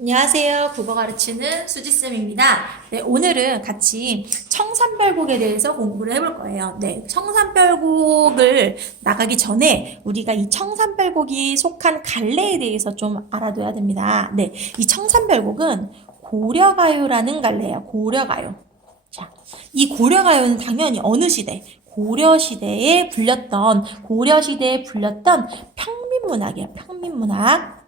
안녕하세요. 국어 가르치는 수지쌤입니다. 네, 오늘은 같이 청산별곡에 대해서 공부를 해볼 거예요. 네, 청산별곡을 나가기 전에 우리가 이 청산별곡이 속한 갈래에 대해서 좀 알아둬야 됩니다. 네, 이 청산별곡은 고려가요라는 갈래예요. 고려가요. 자, 이 고려가요는 당연히 어느 시대? 고려시대에 불렸던 평민문학이에요. 평민문학.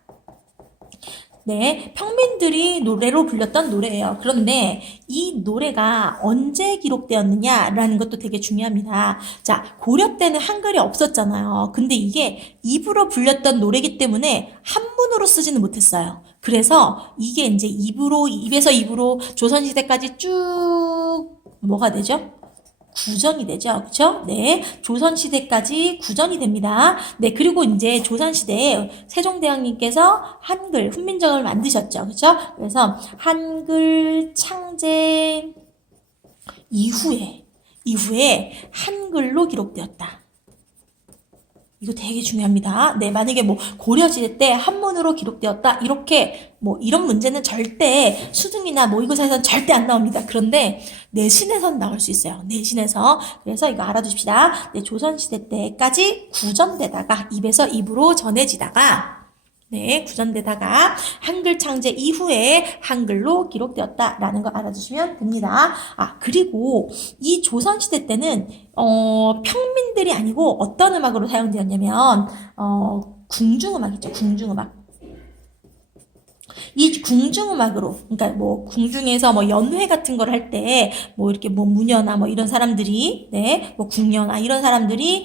네, 평민들이 노래로 불렸던 노래예요. 그런데 이 노래가 언제 기록되었느냐라는 것도 되게 중요합니다. 자, 고려 때는 한글이 없었잖아요. 근데 이게 입으로 불렸던 노래이기 때문에 한문으로 쓰지는 못했어요. 그래서 이게 이제 입에서 입으로 조선시대까지 쭉 뭐가 되죠? 구전이 되죠. 그쵸? 네. 조선시대까지 구전이 됩니다. 네. 그리고 이제 조선시대에 세종대왕님께서 한글, 훈민정음을 만드셨죠. 그쵸? 그래서 한글 창제 이후에 한글로 기록되었다. 이거 되게 중요합니다. 네, 만약에 뭐 고려시대 때 한문으로 기록되었다 이렇게 뭐 이런 문제는 절대 수능이나 모의고사에서는 절대 안 나옵니다. 그런데 내신에선 나올 수 있어요. 내신에서. 그래서 이거 알아두십시다. 네, 조선시대 때까지 구전되다가 입에서 입으로 전해지다가 네, 구전되다가 한글 창제 이후에 한글로 기록되었다라는 거 알아두시면 됩니다. 아, 그리고 이 조선시대 때는 평민들이 아니고 어떤 음악으로 사용되었냐면 궁중음악 있죠. 궁중음악. 이 궁중음악으로, 그러니까 뭐 궁중에서 뭐 연회 같은 걸 할 때 뭐 이렇게 뭐 무녀나 뭐 이런 사람들이 뭐 궁녀나 이런 사람들이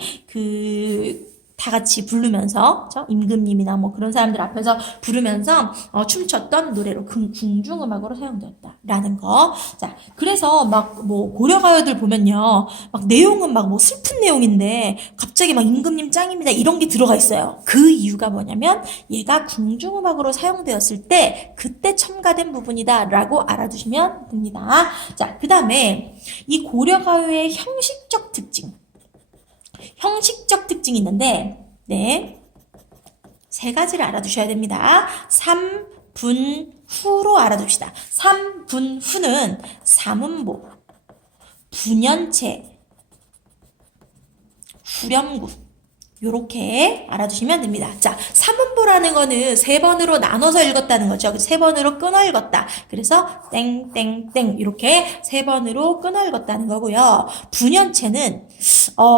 다 같이 부르면서, 그쵸? 임금님이나 뭐 그런 사람들 앞에서 부르면서 춤췄던 노래로 궁중음악으로 사용되었다라는 거. 자, 그래서 막 뭐 고려가요들 보면요, 막 내용은 막 뭐 슬픈 내용인데 갑자기 막 임금님 짱입니다 이런 게 들어가 있어요. 그 이유가 뭐냐면 얘가 궁중음악으로 사용되었을 때 그때 첨가된 부분이다라고 알아두시면 됩니다. 자, 그 다음에 이 고려가요의 형식적 특징이 있는데, 네, 세 가지를 알아두셔야 됩니다. 삼분후로 알아둡시다. 삼분후는 사문보, 분연체, 후렴구 요렇게 알아두시면 됩니다. 자, 삼문보라는 거는 세 번으로 나눠서 읽었다는 거죠. 세 번으로 끊어 읽었다. 그래서 땡땡땡 이렇게 세 번으로 끊어 읽었다는 거고요. 분연체는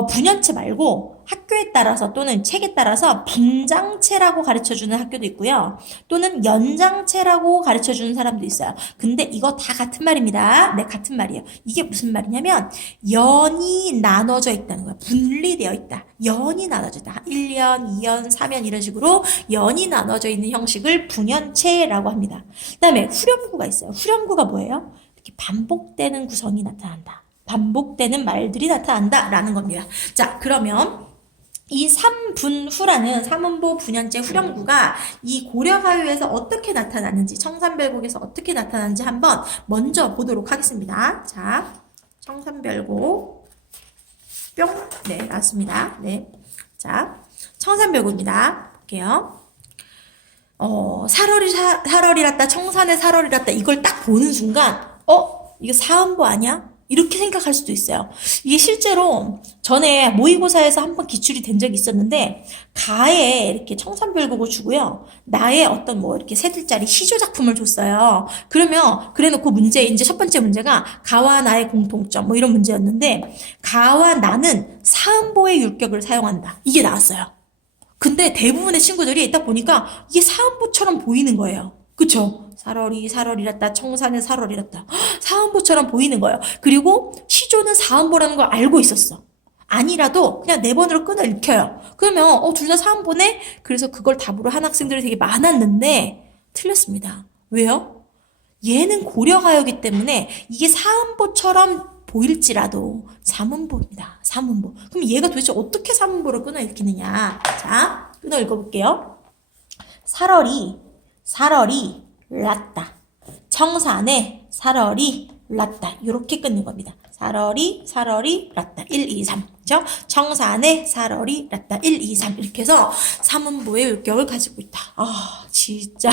분연체 말고 학교에 따라서 또는 책에 따라서 분장체라고 가르쳐주는 학교도 있고요. 또는 연장체라고 가르쳐주는 사람도 있어요. 근데 이거 다 같은 말입니다. 네, 같은 말이에요. 이게 무슨 말이냐면 연이 나눠져 있다는 거예요. 분리되어 있다. 연이 나눠져 있다. 1년, 2년, 4년 이런 식으로 연이 나눠져 있는 형식을 분연체라고 합니다. 그 다음에 후렴구가 있어요. 후렴구가 뭐예요? 이렇게 반복되는 구성이 나타난다. 반복되는 말들이 나타난다 라는 겁니다. 자, 그러면 이 삼분후라는 삼음보 분연체 후렴구가 이 고려가요에서 어떻게 나타나는지, 청산별곡에서 어떻게 나타나는지 한번 먼저 보도록 하겠습니다. 자, 청산별곡 뿅. 네, 나왔습니다. 네. 자, 청산별곡입니다. 볼게요. 살얼이랐다, 청산의 살얼이랐다, 이걸 딱 보는 순간, 이거 사음보 아니야? 이렇게 생각할 수도 있어요. 이게 실제로 전에 모의고사에서 한번 기출이 된 적이 있었는데, 가에 이렇게 청산별곡을 주고요. 나의 어떤 뭐 이렇게 세 글자리 시조 작품을 줬어요. 그래 놓고 이제 첫 번째 문제가 가와 나의 공통점, 뭐 이런 문제였는데, 가와 나는 사음보의 율격을 사용한다. 이게 나왔어요. 근데 대부분의 친구들이 딱 보니까 이게 사음보처럼 보이는 거예요. 그쵸? 살얼이랐다, 청산의 살얼이랐다. 사음보처럼 보이는 거예요. 그리고 시조는 사음보라는 걸 알고 있었어. 아니라도 그냥 네 번으로 끊어 읽혀요. 그러면 둘 다 사음보네? 그래서 그걸 답으로 한 학생들이 되게 많았는데 틀렸습니다. 왜요? 얘는 고려가요기 때문에 이게 사음보처럼 보일지라도 사문보입니다. 사문보. 그럼 얘가 도대체 어떻게 사문보를 끊어 읽히느냐? 자, 끊어 읽어볼게요. 살얼이 랐다. 청산에 살얼이 랐다. 이렇게 끊는 겁니다. 살얼이, 살얼이, 라따. 1, 2, 3. 그죠? 청산에, 살얼이, 라따. 1, 2, 3. 이렇게 해서 삼음보의 율격을 가지고 있다. 아, 진짜.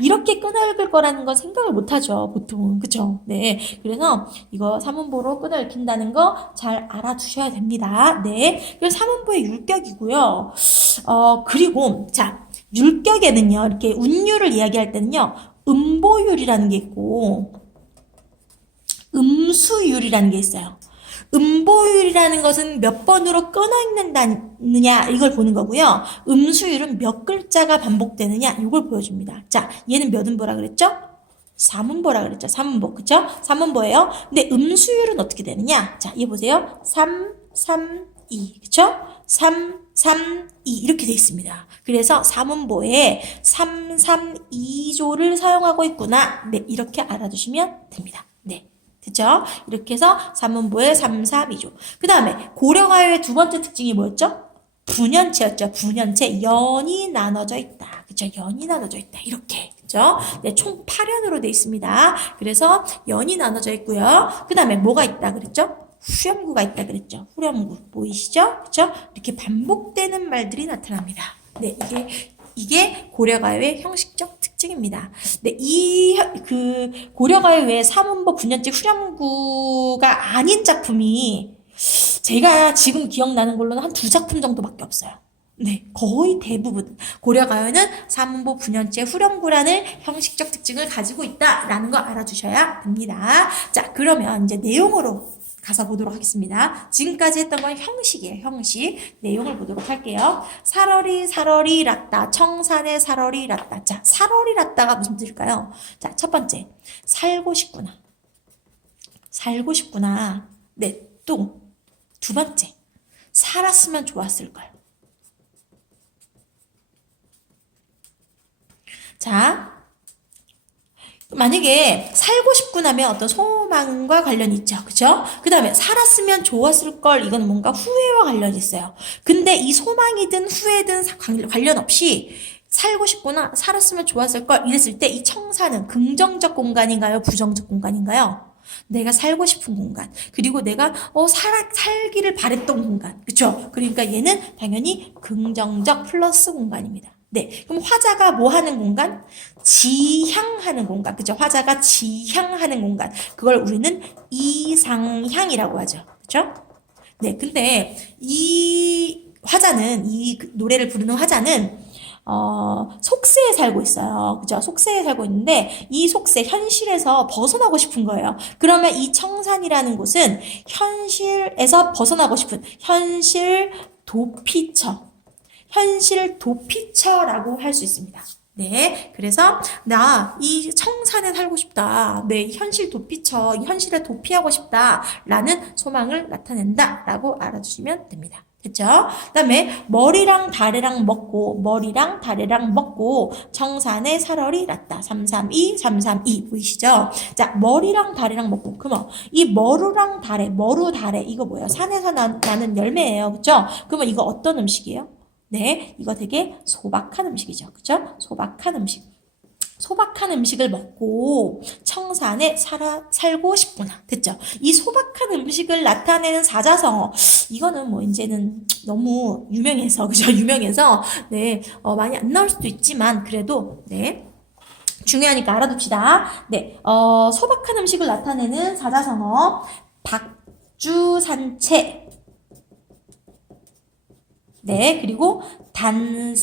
이렇게 끊어읽을 거라는 건 생각을 못 하죠, 보통은. 그쵸? 네. 그래서 이거 삼음보로 끊어읽힌다는 거 잘 알아두셔야 됩니다. 네. 그래서 삼음보의 율격이고요. 그리고, 자, 율격에는요, 이렇게 운율을 이야기할 때는요, 음보율이라는 게 있고, 음수율이라는 게 있어요. 음보율이라는 것은 몇 번으로 끊어 읽는다느냐 이걸 보는 거고요. 음수율은 몇 글자가 반복되느냐 이걸 보여줍니다. 자, 얘는 몇 음보라 그랬죠? 3음보라 그랬죠. 3음보. 그쵸? 3음보예요. 근데 음수율은 어떻게 되느냐? 자, 얘 보세요. 3, 3, 2. 그쵸? 3, 3, 2 이렇게 돼 있습니다. 그래서 3음보에 3, 3, 2조를 사용하고 있구나. 네, 이렇게 알아두시면 됩니다. 네. 그죠? 이렇게 해서 3음보에 3, 3, 2조. 그 다음에 고려가요의 두 번째 특징이 뭐였죠? 분연체였죠. 분연체. 연이 나눠져 있다. 그죠? 연이 나눠져 있다. 이렇게. 그죠? 네, 총 8연으로 돼 있습니다. 그래서 연이 나눠져 있고요. 그 다음에 뭐가 있다 그랬죠? 후렴구가 있다 그랬죠. 후렴구. 보이시죠? 그죠? 이렇게 반복되는 말들이 나타납니다. 네, 이게 고려가요의 형식적 특징입니다. 네, 고려가요 외에 삼음보 분연체 후렴구가 아닌 작품이 제가 지금 기억나는 걸로는 한 2작품 정도밖에 없어요. 네, 거의 대부분 고려가요는 삼음보 분연체 후렴구라는 형식적 특징을 가지고 있다라는 거 알아두셔야 됩니다. 자, 그러면 이제 내용으로 가서 보도록 하겠습니다. 지금까지 했던 건 형식이에요. 형식. 내용을 보도록 할게요. 살얼이 살얼이 랐다. 청산에 살얼이 랐다. 자, 살얼이 랐다가 무슨 뜻일까요? 자, 첫 번째. 살고 싶구나. 살고 싶구나. 네, 또 두 번째. 살았으면 좋았을걸. 자, 만약에 살고 싶구나면 어떤 소망과 관련이 있죠. 그죠? 그 다음에 살았으면 좋았을 걸 이건 뭔가 후회와 관련이 있어요. 근데 이 소망이든 후회든 관련 없이 살고 싶구나, 살았으면 좋았을 걸 이랬을 때 이 청사는 긍정적 공간인가요? 부정적 공간인가요? 내가 살고 싶은 공간. 그리고 내가 살기를 바랬던 공간. 그쵸? 그러니까 얘는 당연히 긍정적 플러스 공간입니다. 네. 그럼 화자가 뭐 하는 공간? 지향하는 공간. 그죠? 화자가 지향하는 공간. 그걸 우리는 이상향이라고 하죠. 그죠? 네. 근데 이 화자는, 이 노래를 부르는 화자는 속세에 살고 있어요. 그죠? 속세에 살고 있는데, 이 속세, 현실에서 벗어나고 싶은 거예요. 그러면 이 청산이라는 곳은 현실에서 벗어나고 싶은, 현실 도피처라고 할 수 있습니다. 네. 그래서, 이 청산에 살고 싶다. 네. 현실 도피처, 현실에 도피하고 싶다. 라는 소망을 나타낸다. 라고 알아주시면 됩니다. 됐죠? 그 다음에 머리랑 다리랑 먹고 청산에 살얼이 랐다. 332, 332 보이시죠? 자, 머리랑 다리랑 먹고 그러면 이 머루랑 머루 다래 이거 뭐예요? 산에서 나는 열매예요. 그쵸? 그러면 이거 어떤 음식이에요? 네, 이거 되게 소박한 음식이죠. 그쵸? 소박한 음식을 먹고 청산에 살고 싶구나. 됐죠? 이 소박한 음식을 나타내는 사자성어. 이거는 뭐 이제는 너무 유명해서, 그죠? 유명해서, 네, 많이 안 나올 수도 있지만, 그래도, 네. 중요하니까 알아둡시다. 네, 소박한 음식을 나타내는 사자성어. 박주산채. 네, 그리고 단사표음.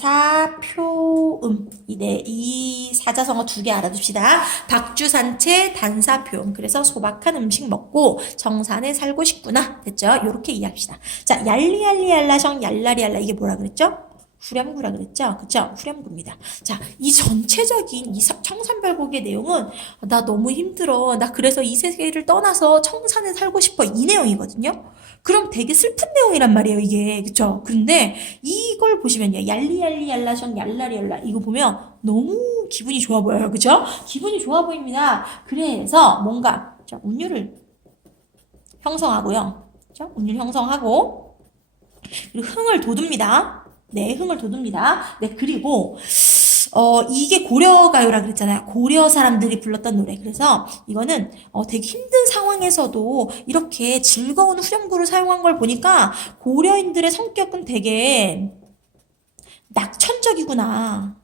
이 사자성어 2개 알아둡시다. 박주산채, 단사표음. 그래서 소박한 음식 먹고 정산에 살고 싶구나. 됐죠? 요렇게 이해합시다. 자, 얄리얄리얄라성 얄라리얄라. 이게 뭐라 그랬죠? 후렴구라 그랬죠? 그쵸? 후렴구입니다. 자, 이 전체적인 이 청산별곡의 내용은 나 너무 힘들어. 나 그래서 이 세계를 떠나서 청산에 살고 싶어. 이 내용이거든요? 그럼 되게 슬픈 내용이란 말이에요, 이게. 그쵸? 근데 이걸 보시면요. 얄리얄리얄라성 얄라리얄라. 이거 보면 너무 기분이 좋아 보여요. 그쵸? 기분이 좋아 보입니다. 그래서 뭔가, 자, 운율을 형성하고요. 그쵸? 운율 형성하고, 그리고 흥을 돋웁니다. 네, 흥을 돋웁니다. 네, 그리고, 이게 고려가요라 그랬잖아요. 고려 사람들이 불렀던 노래. 그래서 이거는 되게 힘든 상황에서도 이렇게 즐거운 후렴구를 사용한 걸 보니까 고려인들의 성격은 되게 낙천적이구나.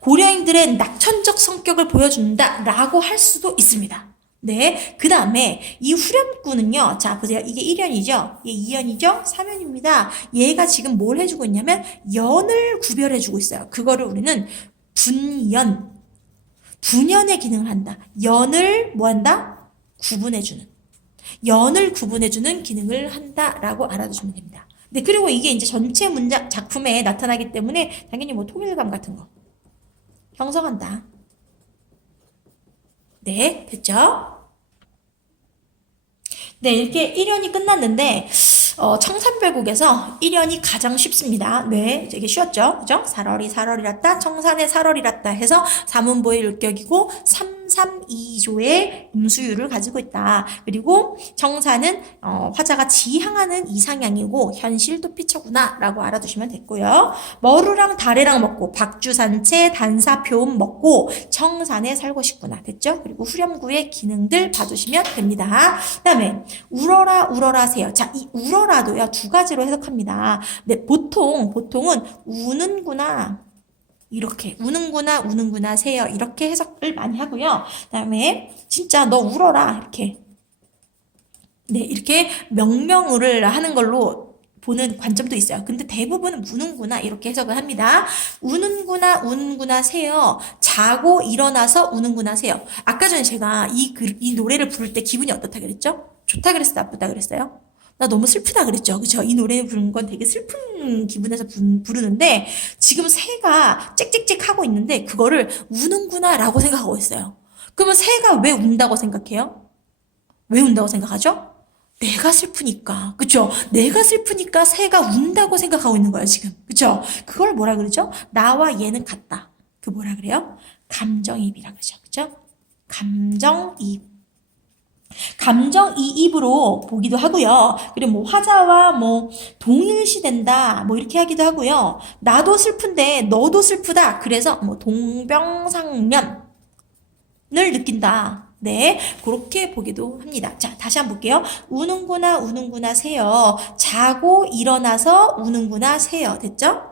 고려인들의 낙천적 성격을 보여준다라고 할 수도 있습니다. 네, 그 다음에 이 후렴구는요. 자, 보세요. 이게 1연이죠? 이게 2연이죠? 3연입니다. 얘가 지금 뭘 해주고 있냐면 연을 구별해주고 있어요. 그거를 우리는 분연, 분연의 기능을 한다. 연을 뭐 한다? 구분해주는. 연을 구분해주는 기능을 한다라고 알아두시면 됩니다. 네, 그리고 이게 이제 전체 문장, 작품에 나타나기 때문에 당연히 뭐 통일감 같은 거 형성한다. 네, 됐죠? 네, 이렇게 1연이 끝났는데, 청산별곡에서 1연이 가장 쉽습니다. 네, 되게 쉬웠죠? 그죠? 사러리랐다, 청산의 사러리랐다 해서 사문보의 율격이고, 3-3-2조의 음수율을 가지고 있다. 그리고 청산은, 화자가 지향하는 이상향이고, 현실도 피처구나, 라고 알아두시면 됐고요. 머루랑 다래랑 먹고, 박주산채, 단사표음 먹고, 청산에 살고 싶구나. 됐죠? 그리고 후렴구의 기능들 봐주시면 됩니다. 그 다음에, 울어라세요. 자, 이 울어라도요, 두 가지로 해석합니다. 네, 보통은 우는구나. 이렇게 우는구나 세요 이렇게 해석을 많이 하고요. 그다음에 진짜 너 울어라 이렇게 네 이렇게 명명을 하는 걸로 보는 관점도 있어요. 근데 대부분은 우는구나 이렇게 해석을 합니다. 우는구나 세요. 자고 일어나서 우는구나 세요. 아까 전에 제가 이 노래를 부를 때 기분이 어떻다 그랬죠? 좋다 그랬어, 나쁘다 그랬어요? 나 너무 슬프다 그랬죠. 그쵸? 이 노래 부르는 건 되게 슬픈 기분에서 부르는데, 지금 새가 짹짹짹 하고 있는데, 그거를 우는구나 라고 생각하고 있어요. 그러면 새가 왜 운다고 생각해요? 왜 운다고 생각하죠? 내가 슬프니까. 그쵸? 내가 슬프니까 새가 운다고 생각하고 있는 거예요, 지금. 그쵸? 그걸 뭐라 그러죠? 나와 얘는 같다. 그 뭐라 그래요? 감정이입이라 그러죠. 그쵸? 감정이입. 감정이입으로 보기도 하고요. 그리고 뭐 화자와 뭐 동일시된다 뭐 이렇게 하기도 하고요. 나도 슬픈데 너도 슬프다. 그래서 뭐 동병상련을 느낀다. 네, 그렇게 보기도 합니다. 자, 다시 한번 볼게요. 우는구나 세요. 자고 일어나서 우는구나 세요. 됐죠?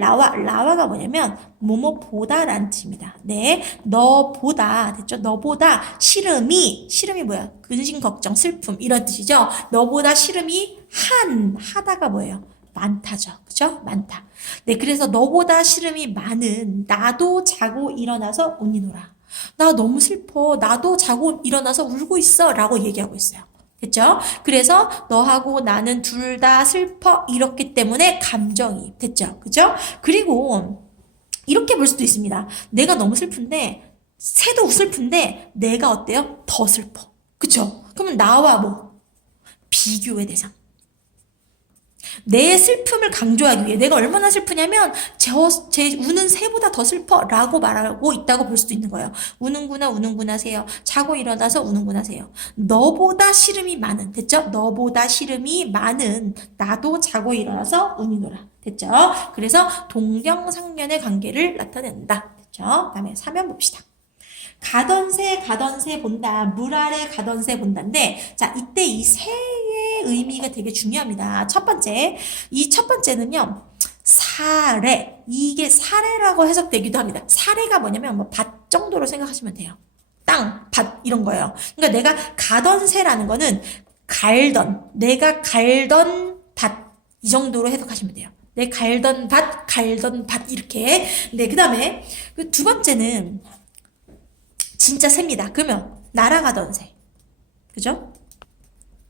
라와가 뭐냐면 뭐뭐보다라는 뜻입니다. 네, 너보다 됐죠? 너보다 시름이 뭐야? 근심 걱정 슬픔 이런 뜻이죠. 너보다 시름이 하다가 뭐예요? 많다죠. 그죠? 많다. 네, 그래서 너보다 시름이 많은 나도 자고 일어나서 우니노라. 나 너무 슬퍼. 나도 자고 일어나서 울고 있어. 라고 얘기하고 있어요. 됐죠? 그래서 너하고 나는 둘 다 슬퍼. 이렇기 때문에 감정이입. 됐죠? 그죠? 그리고 이렇게 볼 수도 있습니다. 내가 너무 슬픈데, 새도 슬픈데, 내가 어때요? 더 슬퍼. 그쵸? 그러면 나와 뭐? 비교의 대상. 내 슬픔을 강조하기 위해 내가 얼마나 슬프냐면 제 우는 새보다 더 슬퍼 라고 말하고 있다고 볼 수도 있는 거예요. 우는구나 세요. 자고 일어나서 우는구나 세요. 너보다 시름이 많은 됐죠? 너보다 시름이 많은 나도 자고 일어나서 우니노라 됐죠? 그래서 동병상련의 관계를 나타낸다 됐죠? 다음에 3면 봅시다. 가던 새 본다. 물 아래 가던 새 본다인데, 자, 이때 이 새의 의미가 되게 중요합니다. 이 첫 번째는요, 사례. 이게 사례라고 해석되기도 합니다. 사례가 뭐냐면, 뭐, 밭 정도로 생각하시면 돼요. 땅, 밭, 이런 거예요. 그러니까 내가 가던 새라는 거는 내가 갈던 밭, 이 정도로 해석하시면 돼요. 내 갈던 밭, 이렇게. 네, 그 다음에, 그 두 번째는, 진짜 새입니다. 그러면 날아가던 새. 그죠?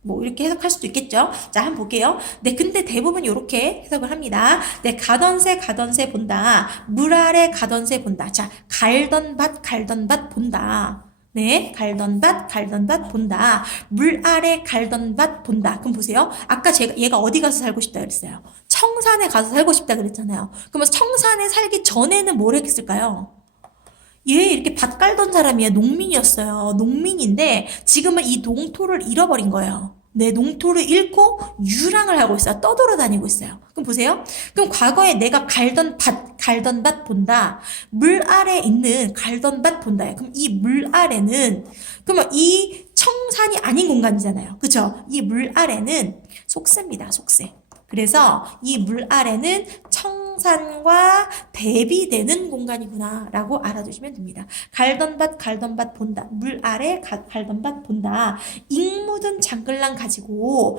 뭐 이렇게 해석할 수도 있겠죠. 자, 한번 볼게요. 네, 근데 대부분 이렇게 해석을 합니다. 네, 가던 새 본다. 물 아래 가던 새 본다. 자, 갈던 밭 본다. 네, 갈던 밭 본다. 물 아래 갈던 밭 본다. 그럼 보세요. 아까 얘가 어디 가서 살고 싶다 그랬어요? 청산에 가서 살고 싶다 그랬잖아요. 그러면 청산에 살기 전에는 뭘 했을까요? 얘 이렇게 밭 깔던 사람이에요. 농민이었어요. 농민인데 지금은 이 농토를 잃어버린 거예요. 내 농토를 잃고 유랑을 하고 있어요. 떠돌아다니고 있어요. 그럼 보세요. 그럼 과거에 내가 갈던 밭 본다. 물 아래 있는 갈던 밭 본다. 그럼 이 물 아래는, 그러면 이 청산이 아닌 공간이잖아요. 그쵸? 이 물 아래는 속세입니다. 속세. 그래서 이 물 아래는 청산과 대비되는 공간이구나 라고 알아두시면 됩니다. 갈던 밭 본다. 물 아래 갈던 밭 본다. 익 묻은 장글랑 가지고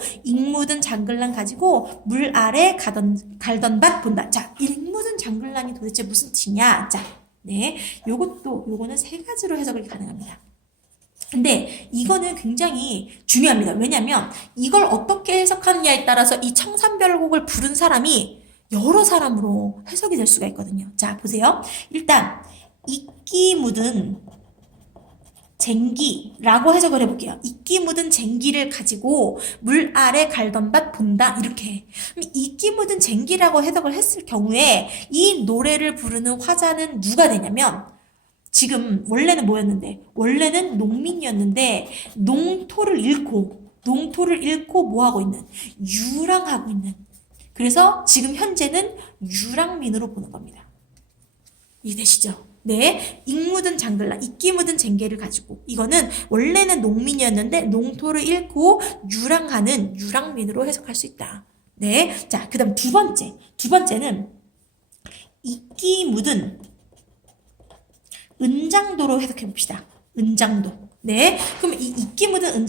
물 아래 갈던 밭 본다. 자, 익 묻은 장글랑이 도대체 무슨 뜻이냐? 자, 네, 요거는 세 가지로 해석이 가능합니다. 근데 이거는 굉장히 중요합니다. 왜냐면 이걸 어떻게 해석하느냐에 따라서 이 청산별곡을 부른 사람이 여러 사람으로 해석이 될 수가 있거든요. 자, 보세요. 일단 이끼 묻은 쟁기라고 해석을 해볼게요. 이끼 묻은 쟁기를 가지고 물 아래 갈던 밭 본다. 이렇게. 이끼 묻은 쟁기라고 해석을 했을 경우에 이 노래를 부르는 화자는 누가 되냐면, 지금 원래는 뭐였는데? 원래는 농민이었는데 농토를 잃고 뭐 하고 있는? 유랑하고 있는. 그래서 지금 현재는 유랑민으로 보는 겁니다. 이해되시죠? 네, 익 묻은 장글라, 이끼 묻은 쟁개를 가지고, 이거는 원래는 농민이었는데 농토를 잃고 유랑하는 유랑민으로 해석할 수 있다. 네, 자, 그다음 두 번째는 이끼 묻은 은장도로 해석해 봅시다. 은장도. 네. 그럼 이 이끼 묻은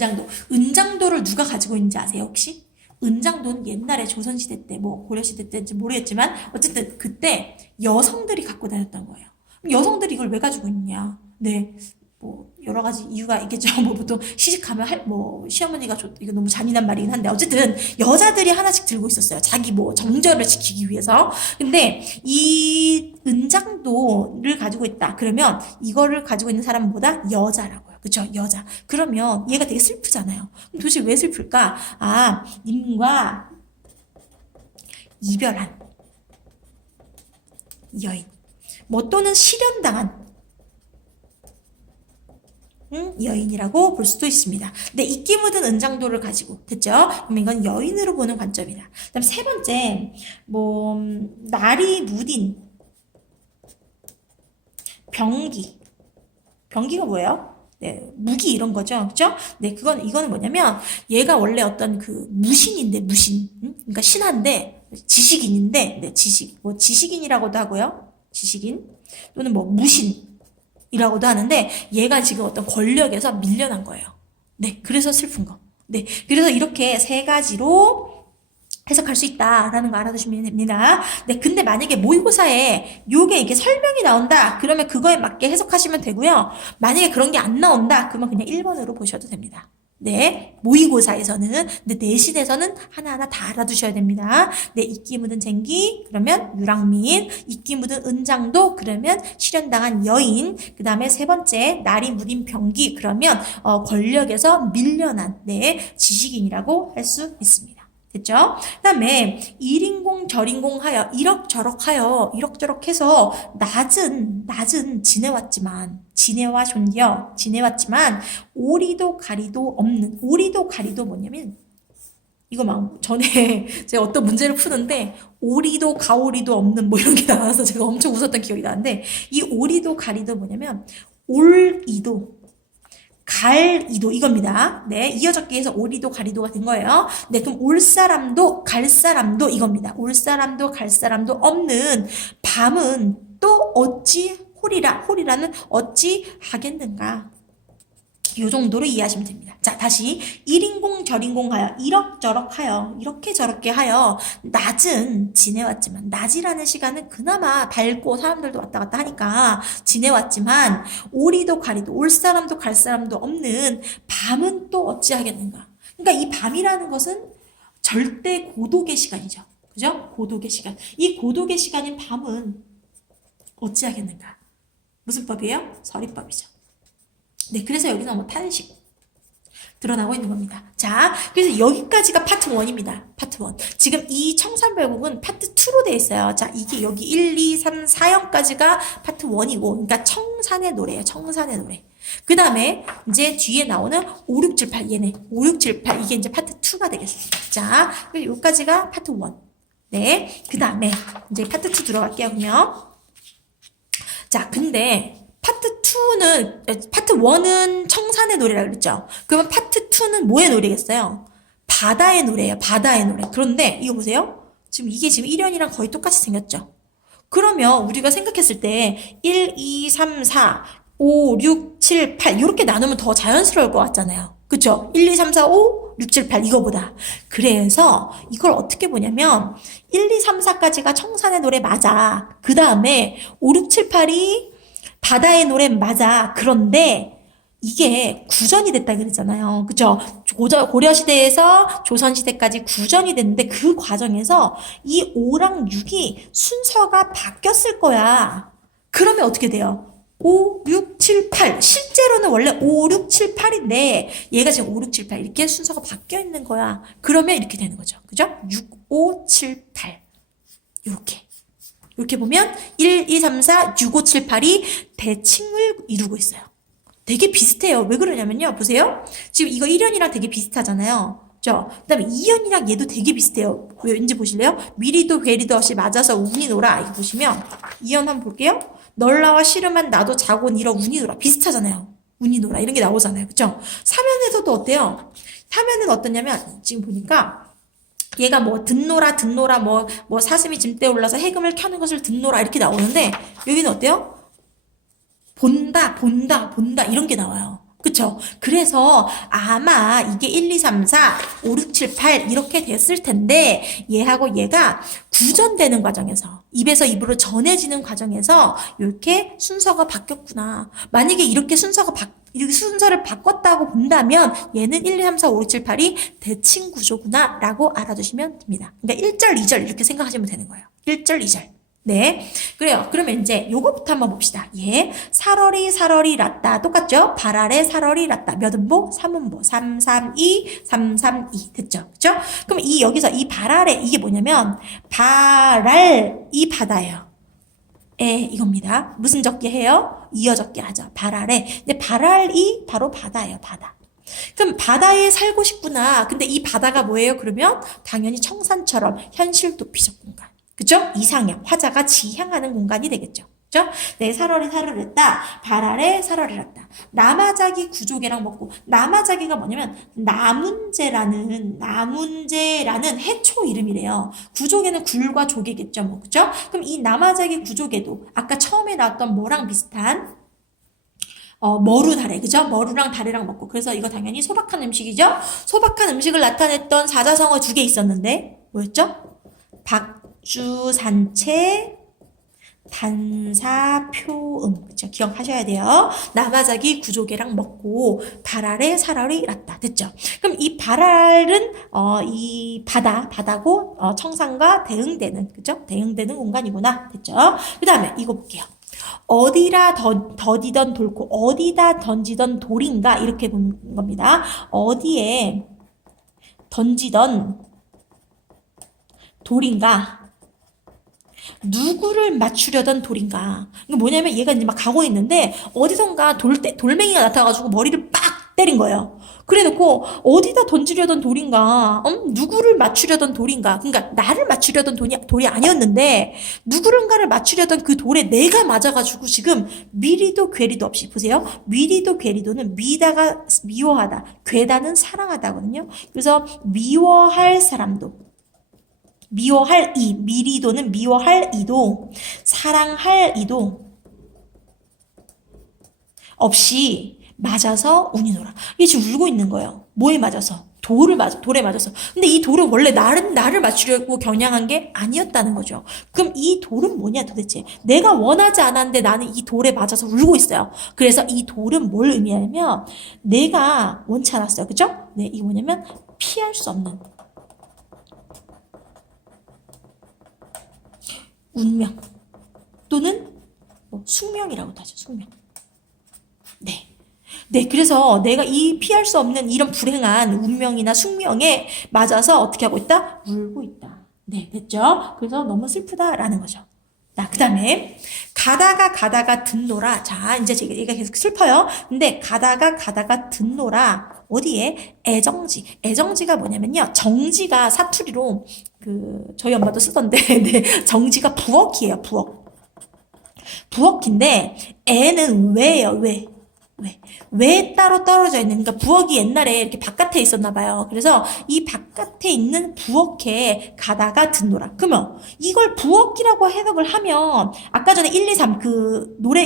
은장도를 누가 가지고 있는지 아세요, 혹시? 은장도는 옛날에 조선시대 때, 뭐, 고려시대 때인지 모르겠지만, 어쨌든 그때 여성들이 갖고 다녔던 거예요. 그럼 여성들이 이걸 왜 가지고 있냐? 네. 뭐, 여러 가지 이유가 있겠죠. 뭐, 보통 시집가면 시어머니가 이거 너무 잔인한 말이긴 한데, 어쨌든 여자들이 하나씩 들고 있었어요. 자기 정절을 지키기 위해서. 근데 이 은장도를 가지고 있다. 그러면 이거를 가지고 있는 사람은 뭐다? 여자라고요. 그쵸? 여자. 그러면 얘가 되게 슬프잖아요. 그럼 도대체 왜 슬플까? 아, 님과 이별한 여인. 뭐 또는 실연당한 여인이라고 볼 수도 있습니다. 근데 이끼 묻은 은장도를 가지고, 됐죠? 그럼 이건 여인으로 보는 관점이다. 그다음 세 번째, 날이 무딘 병기. 병기가 뭐예요? 네, 무기 이런 거죠. 그죠? 네, 이거는 뭐냐면, 얘가 원래 어떤 무신인데, 그러니까 신한데, 지식인인데, 네, 지식인이라고도 하고요. 지식인. 또는 무신. 이라고도 하는데, 얘가 지금 어떤 권력에서 밀려난 거예요. 네, 그래서 슬픈 거. 네, 그래서 이렇게 세 가지로 해석할 수 있다라는 거 알아두시면 됩니다. 네, 근데 만약에 모의고사에 이게 설명이 나온다, 그러면 그거에 맞게 해석하시면 되고요. 만약에 그런 게 안 나온다, 그러면 그냥 1번으로 보셔도 됩니다. 네, 모의고사에서는, 근데 내신에서는 하나하나 다 알아두셔야 됩니다. 네, 이끼 묻은 쟁기, 그러면 유랑민, 이끼 묻은 은장도, 그러면 실연당한 여인, 그 다음에 세 번째, 날이 무딘 병기, 그러면 권력에서 밀려난, 네, 지식인이라고 할 수 있습니다. 됐죠? 그 다음에 일인공 절인공 하여 이럭저럭 해서 낮은 지내왔지만 오리도 가리도 없는. 오리도 가리도 뭐냐면, 이거 막 전에 제가 어떤 문제를 푸는데 오리도 가오리도 없는 이런 게 나와서 제가 엄청 웃었던 기억이 나는데, 이 오리도 가리도 뭐냐면 올이도 갈이도 이겁니다. 네, 이어적기 해서 오리도 가리도가 된 거예요. 네, 그럼 올 사람도 갈 사람도 이겁니다. 올 사람도 갈 사람도 없는 밤은 또 어찌 호리라는 어찌 하겠는가. 요 정도로 이해하시면 됩니다. 자, 다시 일인공 절인공 하여 이럭저럭 하여 이렇게 저렇게 하여 낮은 지내왔지만, 낮이라는 시간은 그나마 밝고 사람들도 왔다 갔다 하니까 지내왔지만, 오리도 가리도 올 사람도 갈 사람도 없는 밤은 또 어찌하겠는가. 그러니까 이 밤이라는 것은 절대 고독의 시간이죠. 그죠? 고독의 시간. 이 고독의 시간인 밤은 어찌하겠는가. 무슨 법이에요? 서리법이죠. 네, 그래서 여기서 탄식 드러나고 있는 겁니다. 자, 그래서 여기까지가 파트 1입니다. 파트 1. 지금 이 청산별곡은 파트 2로 되어 있어요. 자, 이게 여기 1, 2, 3, 4형까지가 파트 1이고, 그러니까 청산의 노래예요. 청산의 노래. 그 다음에 이제 뒤에 나오는 5, 6, 7, 8 얘네 5, 6, 7, 8 이게 이제 파트 2가 되겠습니다. 자, 여기까지가 파트 1. 네, 그 다음에 이제 파트 2 들어갈게요. 그러면 자, 근데 파트 1은 청산의 노래라 그랬죠. 그러면 파트 2는 뭐의 노래겠어요? 바다의 노래예요. 바다의 노래. 그런데 이거 보세요. 이게 지금 1연이랑 거의 똑같이 생겼죠. 그러면 우리가 생각했을 때 1, 2, 3, 4, 5, 6, 7, 8 이렇게 나누면 더 자연스러울 것 같잖아요. 그쵸? 1, 2, 3, 4, 5, 6, 7, 8 이거보다. 그래서 이걸 어떻게 보냐면 1, 2, 3, 4까지가 청산의 노래 맞아. 그 다음에 5, 6, 7, 8이 바다의 노래 맞아. 그런데 이게 구전이 됐다 그랬잖아요. 그쵸? 고려시대에서 조선시대까지 구전이 됐는데 그 과정에서 이 5랑 6이 순서가 바뀌었을 거야. 그러면 어떻게 돼요? 5, 6, 7, 8. 실제로는 원래 5, 6, 7, 8인데 얘가 지금 5, 6, 7, 8 이렇게 순서가 바뀌어 있는 거야. 그러면 이렇게 되는 거죠. 그죠? 6, 5, 7, 8. 이렇게 보면 1, 2, 3, 4, 6, 5, 7, 8이 대칭을 이루고 있어요. 되게 비슷해요. 왜 그러냐면요. 보세요. 지금 이거 1연이랑 되게 비슷하잖아요. 그죠? 그 다음에 2연이랑 얘도 되게 비슷해요. 왠지 보실래요? 미리도 괴리도 없이 맞아서 운이 놀아. 이거 보시면 2연 한번 볼게요. 널 나와 싫으면 나도 자곤 이러 운이 놀아. 비슷하잖아요. 운이 놀아. 이런 게 나오잖아요. 그죠? 3연에서도 어때요? 3연은 어떠냐면 지금 보니까 얘가 뭐 듣노라 뭐 사슴이 짐대 올라서 해금을 켜는 것을 듣노라 이렇게 나오는데 여기는 어때요? 본다 이런 게 나와요. 그쵸? 그래서 아마 이게 1, 2, 3, 4, 5, 6, 7, 8 이렇게 됐을 텐데 얘하고 얘가 구전되는 과정에서 입에서 입으로 전해지는 과정에서 이렇게 순서가 바뀌었구나. 만약에 이렇게 이렇게 순서를 바꿨다고 본다면 얘는 1, 2, 3, 4, 5, 6, 7, 8이 대칭 구조구나 라고 알아두시면 됩니다. 그러니까 1절, 2절 이렇게 생각하시면 되는 거예요. 1절, 2절. 네. 그래요. 그러면 이제 요거부터 한번 봅시다. 예. 살얼이 랐다. 똑같죠? 발아래 살얼이 랐다. 몇 음보? 3음보. 3, 3, 2, 3, 3, 2. 됐죠? 그죠? 그럼 여기서 이 발아래, 이게 뭐냐면, 이 바다예요. 이겁니다. 무슨 적게 해요? 이어 적게 하죠. 발아래. 근데 발알이 바로 바다예요. 바다. 그럼 바다에 살고 싶구나. 근데 이 바다가 뭐예요? 그러면 당연히 청산처럼 현실 도피적 공간. 그죠? 이상형, 화자가 지향하는 공간이 되겠죠. 그죠? 네, 살얼이 했다. 발아래 살얼이 랐다. 나마자기 구조개랑 먹고, 나마자기가 뭐냐면, 나문제라는 해초 이름이래요. 구조개는 굴과 조개겠죠, 뭐, 그죠? 그럼 이 나마자기 구조개도, 아까 처음에 나왔던 뭐랑 비슷한, 머루 다래, 그죠? 머루랑 다래랑 먹고. 그래서 이거 당연히 소박한 음식이죠? 소박한 음식을 나타냈던 사자성어 2개 있었는데, 뭐였죠? 박주산채 단사표음. 그쵸? 기억하셔야 돼요. 나마자기 구조개랑 먹고 발알에 살얼이 랐다. 됐죠? 그럼 이 발알은 이 바다고 청산과 대응되는, 그죠? 대응되는 공간이구나. 됐죠? 그 다음에 이거 볼게요. 어디라 더디던 돌고 어디다 던지던 돌인가 이렇게 보는 겁니다. 어디에 던지던 돌인가 누구를 맞추려던 돌인가. 이거 뭐냐면 얘가 이제 막 가고 있는데 어디선가 돌멩이가 나타나가지고 머리를 빡 때린 거예요. 그래 놓고 어디다 던지려던 돌인가, 누구를 맞추려던 돌인가. 그러니까 나를 맞추려던 돌이 아니었는데 누구른가를 맞추려던 그 돌에 내가 맞아가지고 지금 미리도 괴리도 없이 보세요. 미리도 괴리도는 미다가 미워하다, 괴다는 사랑하다거든요. 그래서 미워할 사람도 미리도는 미워할 이도, 사랑할 이도 없이 맞아서 운이 놀아. 이게 지금 울고 있는 거예요. 뭐에 맞아서? 돌에 맞아서. 근데 이 돌은 원래 나를 맞추려고 겨냥한 게 아니었다는 거죠. 그럼 이 돌은 뭐냐 도대체? 내가 원하지 않았는데 나는 이 돌에 맞아서 울고 있어요. 그래서 이 돌은 뭘 의미하냐면 내가 원치 않았어요. 그죠? 네, 이게 뭐냐면 피할 수 없는 운명 또는 숙명이라고도 하죠. 숙명. 네, 그래서 내가 이 피할 수 없는 이런 불행한 운명이나 숙명에 맞아서 어떻게 하고 있다? 울고 있다. 네, 됐죠? 그래서 너무 슬프다라는 거죠. 그 다음에 가다가 듣노라. 자, 이제 얘가 계속 슬퍼요. 근데 가다가 듣노라. 어디에? 애정지가 뭐냐면요. 정지가 사투리로 저희 엄마도 쓰던데, 네, 정지가 부엌이에요, 부엌. 부엌인데, 애는 왜예요, 왜? 왜 따로 떨어져 있는, 그러니까 부엌이 옛날에 이렇게 바깥에 있었나 봐요. 그래서 이 바깥에 있는 부엌에 가다가 듣노라. 그러면 이걸 부엌이라고 해석을 하면 아까 전에 1, 2, 3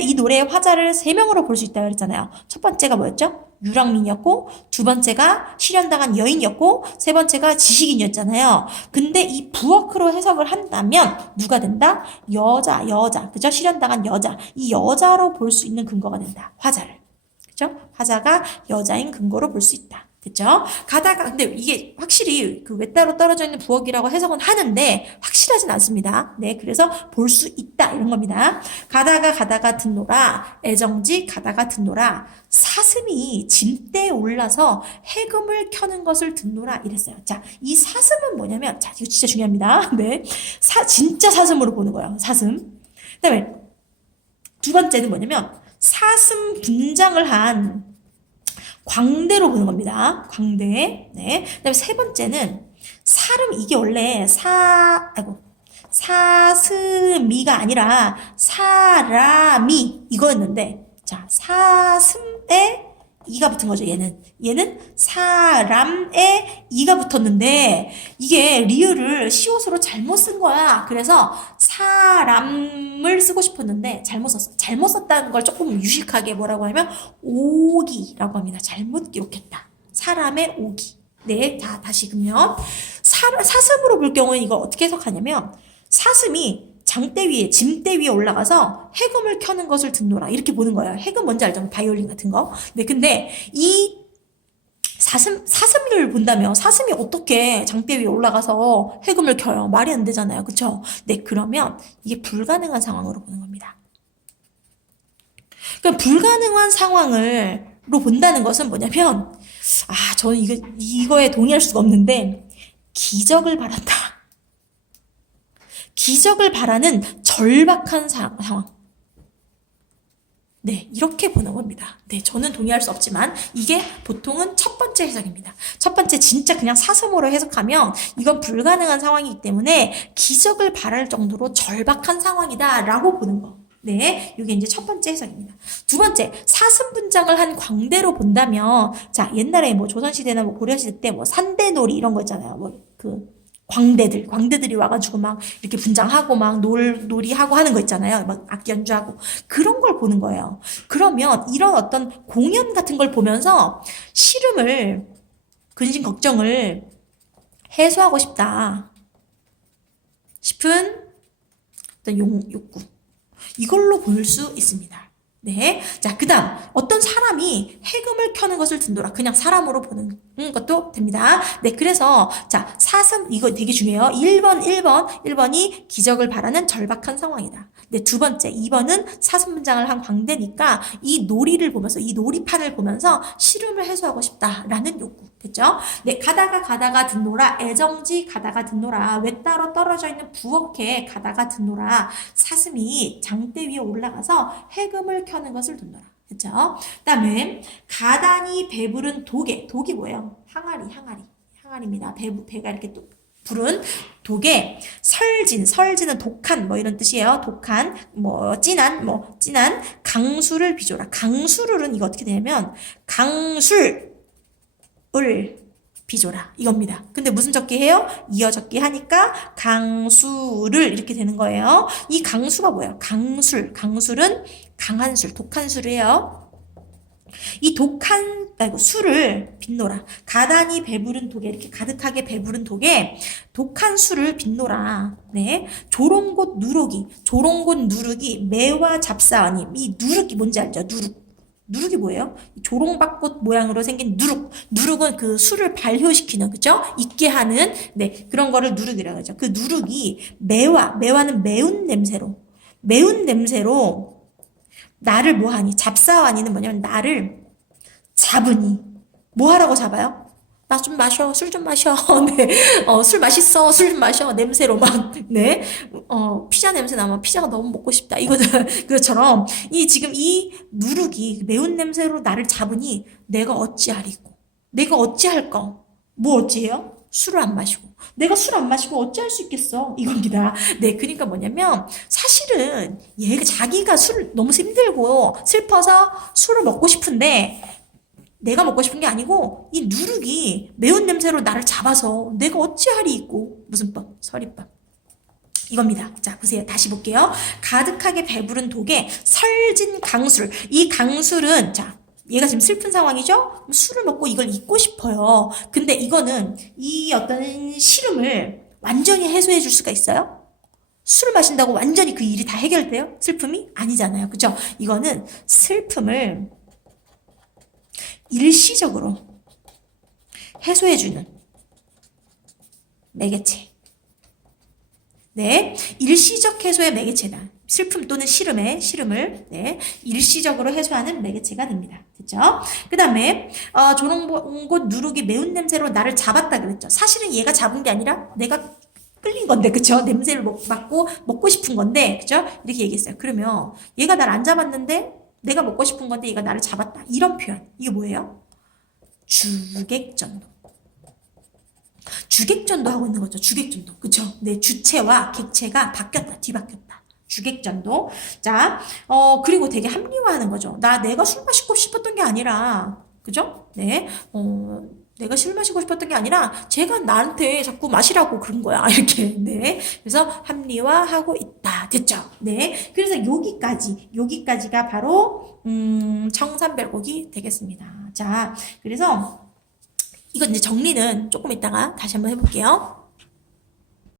이 노래의 화자를 3명으로 볼 수 있다고 그랬잖아요. 첫 번째가 뭐였죠? 유랑민이었고, 두 번째가 실현당한 여인이었고, 세 번째가 지식인이었잖아요. 근데 이 부엌으로 해석을 한다면 누가 된다? 여자. 그죠? 실현당한 여자. 이 여자로 볼 수 있는 근거가 된다. 화자를. 그죠? 화자가 여자인 근거로 볼 수 있다. 그죠? 근데 이게 확실히 외따로 떨어져 있는 부엌이라고 해석은 하는데, 확실하진 않습니다. 네, 그래서 볼 수 있다. 이런 겁니다. 가다가 듣노라. 애정지 가다가 듣노라. 사슴이 짐대에 올라서 해금을 켜는 것을 듣노라. 이랬어요. 자, 이 사슴은 뭐냐면, 자, 이거 진짜 중요합니다. 네. 진짜 사슴으로 보는 거예요. 사슴. 그 다음에 두 번째는 뭐냐면, 사슴 분장을 한 광대로 보는 겁니다. 광대. 네. 그다음에 세 번째는 이게 원래 사슴이가 아니라 사람이 이거였는데, 자, 사슴에 이가 붙은 거죠, 얘는 사람에 이가 붙었는데, 이게 리을을 시옷으로 잘못 쓴 거야. 그래서 사람을 쓰고 싶었는데, 잘못 썼어. 잘못 썼다는 걸 조금 유식하게 뭐라고 하면, 오기라고 합니다. 잘못 기록했다. 사람의 오기. 네, 자, 다시 그러면, 사슴으로 볼 경우는 이거 어떻게 해석하냐면, 사슴이 짐대 위에 올라가서 해금을 켜는 것을 듣노라. 이렇게 보는 거예요. 해금 뭔지 알죠? 바이올린 같은 거. 네, 근데 이 사슴을 본다면 사슴이 어떻게 장대 위에 올라가서 해금을 켜요? 말이 안 되잖아요. 그쵸? 네, 그러면 이게 불가능한 상황으로 보는 겁니다. 그러니까 불가능한 상황으로 본다는 것은 뭐냐면, 저는 이거에 동의할 수가 없는데, 기적을 바란다. 기적을 바라는 절박한 상황. 네, 이렇게 보는 겁니다. 네, 저는 동의할 수 없지만 이게 보통은 첫 번째 해석입니다. 첫 번째 진짜 그냥 사슴으로 해석하면 이건 불가능한 상황이기 때문에 기적을 바랄 정도로 절박한 상황이다라고 보는 거. 네, 이게 이제 첫 번째 해석입니다. 두 번째, 사슴 분장을 한 광대로 본다면, 자, 옛날에 조선시대나 고려시대 때 산대놀이 이런 거 있잖아요. 광대들이 와가지고 막 이렇게 분장하고 막 놀이하고 하는 거 있잖아요. 막 악기 연주하고. 그런 걸 보는 거예요. 그러면 이런 어떤 공연 같은 걸 보면서 근심 걱정을 해소하고 싶다 싶은 어떤 욕구. 이걸로 볼 수 있습니다. 네. 자, 그 다음, 어떤 사람이 해금을 켜는 것을 듣노라. 그냥 사람으로 보는 것도 됩니다. 네, 그래서, 자, 사슴, 이거 되게 중요해요. 1번이 기적을 바라는 절박한 상황이다. 네, 두 번째, 2번은 사슴 분장을 한 광대니까 이 놀이판을 보면서 시름을 해소하고 싶다라는 욕구. 됐죠? 네, 가다가 듣노라. 애정지 가다가 듣노라. 외따로 떨어져 있는 부엌에 가다가 듣노라. 사슴이 장대 위에 올라가서 해금을 켜는 것을 듣노라. 그쵸? 그 다음에 가다니 배부른 독이 뭐예요? 항아리입니다. 배가 이렇게 또 부른 독에 설진은 독한 이런 뜻이에요. 독한 진한 강수를 비조라. 강수룰은 이거 어떻게 되냐면 강술을 비조라 이겁니다. 근데 무슨 적기 해요? 이어 적기 하니까 강수를 이렇게 되는 거예요. 이 강수가 뭐예요? 강술은 강한 술, 독한 술이에요. 이 술을 빚노라. 가다니 배부른 독에, 이렇게 가득하게 배부른 독에 독한 술을 빚노라. 네. 조롱곳 누룩이 매와 잡사하니. 이 누룩이 뭔지 알죠? 누룩이 뭐예요? 조롱박꽃 모양으로 생긴 누룩은 그 술을 발효시키는, 그죠? 있게 하는, 네, 그런 거를 누룩이라고 하죠. 그 누룩이 매화는 매운 냄새로 나를 뭐하니? 잡사와니는 뭐냐면 나를 잡으니. 뭐 하라고 잡아요? 나 좀 마셔. 술 좀 마셔. 네. 술 맛있어. 술 좀 마셔. 냄새로 막, 네. 피자 냄새 나면 피자가 너무 먹고 싶다. 이거는, 그것처럼, 지금 이 누룩이 매운 냄새로 나를 잡으니 내가 어찌하리고. 내가 어찌할까? 뭐 어찌해요? 술을 안 마시고. 내가 술 안 마시고 어찌할 수 있겠어? 이겁니다. 네, 그러니까 뭐냐면, 사실은 얘가 자기가 술 너무 힘들고 슬퍼서 술을 먹고 싶은데, 내가 먹고 싶은 게 아니고 이 누룩이 매운 냄새로 나를 잡아서 내가 어찌하리 있고 무슨 법? 서리법. 이겁니다. 자, 보세요. 다시 볼게요. 가득하게 배부른 독에 설진 강술. 이 강술은 자, 얘가 지금 슬픈 상황이죠? 술을 먹고 이걸 잊고 싶어요. 근데 이거는 이 어떤 시름을 완전히 해소해 줄 수가 있어요? 술을 마신다고 완전히 그 일이 다 해결돼요? 슬픔이? 아니잖아요. 그죠? 이거는 슬픔을 일시적으로 해소해주는 매개체. 네, 일시적 해소의 매개체다. 슬픔 또는 시름을 네, 일시적으로 해소하는 매개체가 됩니다. 됐죠? 그 다음에 조롱봇 누룩이 매운 냄새로 나를 잡았다 그랬죠. 사실은 얘가 잡은 게 아니라 내가 끌린 건데, 그쵸? 냄새를 맡고 먹고 싶은 건데, 그쵸? 이렇게 얘기했어요. 그러면 얘가 날 안 잡았는데 내가 먹고 싶은 건데 얘가 나를 잡았다. 이런 표현. 이게 뭐예요? 주객전도. 주객전도 하고 있는 거죠. 주객전도. 그쵸? 네, 주체와 객체가 바뀌었다. 뒤바뀌었다. 주객전도. 자, 그리고 되게 합리화하는 거죠. 내가 술 마시고 싶었던 게 아니라, 그죠? 네, 내가 술 마시고 싶었던 게 아니라, 제가 나한테 자꾸 마시라고 그런 거야. 이렇게. 네. 그래서 합리화하고 있다. 됐죠? 네. 그래서 여기까지가 바로, 청산별곡이 되겠습니다. 자, 그래서, 이거 이제 정리는 조금 이따가 다시 한번 해볼게요.